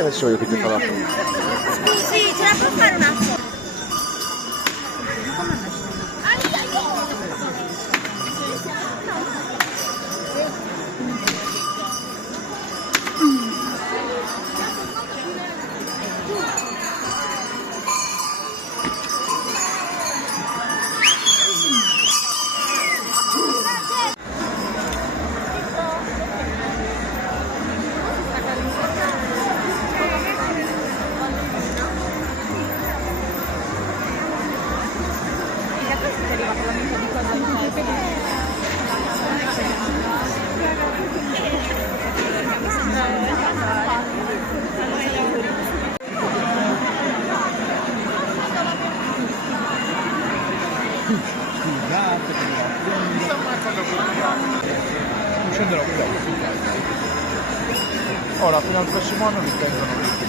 Adesso io che ti farò. Scusi, ce la può fare un attimo? Scenderò qui dopo. Ora fino al prossimo anno mi tengono.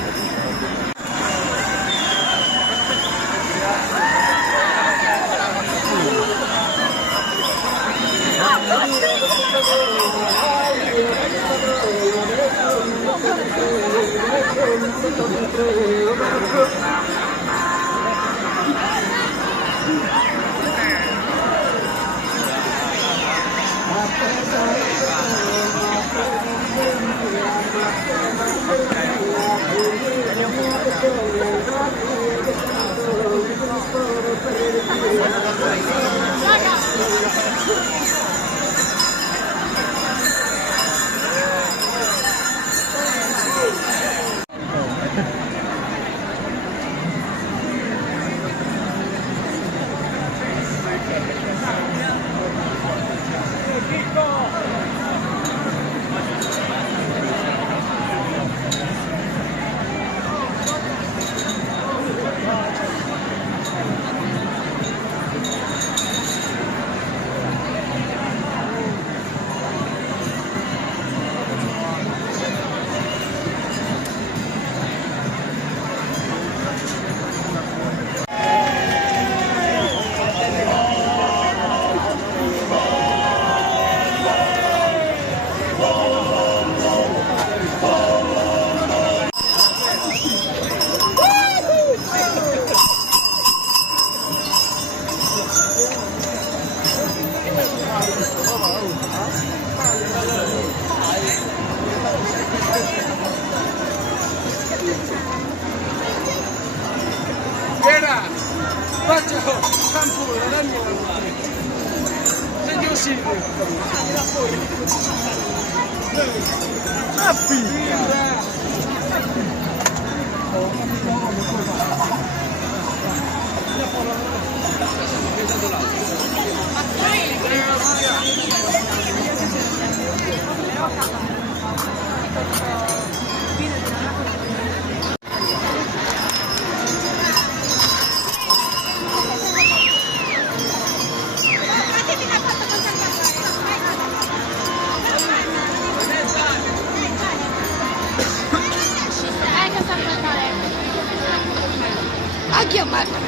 Anch'io Marco.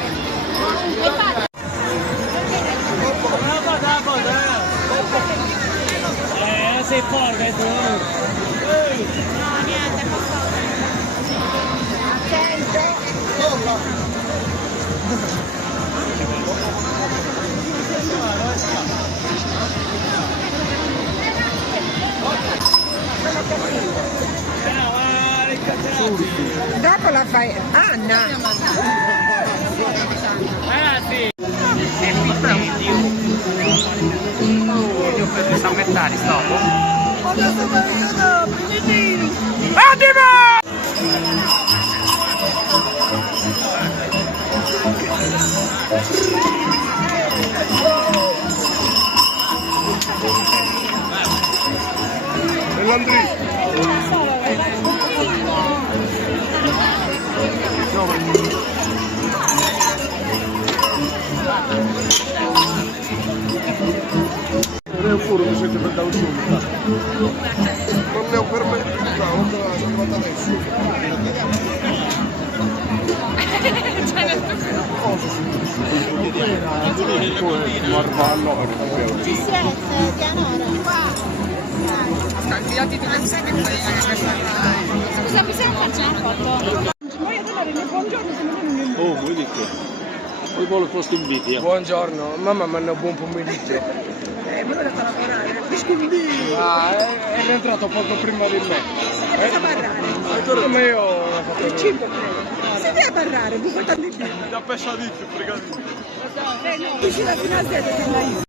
Sei forte tu. No, niente, Dopo la fai Anna. Sì. Io ho preso San Mettari, stop. Non è un furo, mi sento per dare un giorno. Non è un per me. No, non te la sono trovata adesso. Ci siete, Dianora. Scusa, mi sei farci una foto? Oh, vuoi dire? Poi vuole posto in video. Buongiorno, mamma mi hanno buon pomeriggio. Ma ora sta a lavorare. Ah, è rientrato poco prima di me. Cosa barrare? Come io ho fatto Il cibo credo. Si deve barrare, buco tanti. Da pesciadicchio, fregatissimo. No, vicino a Finazzetto che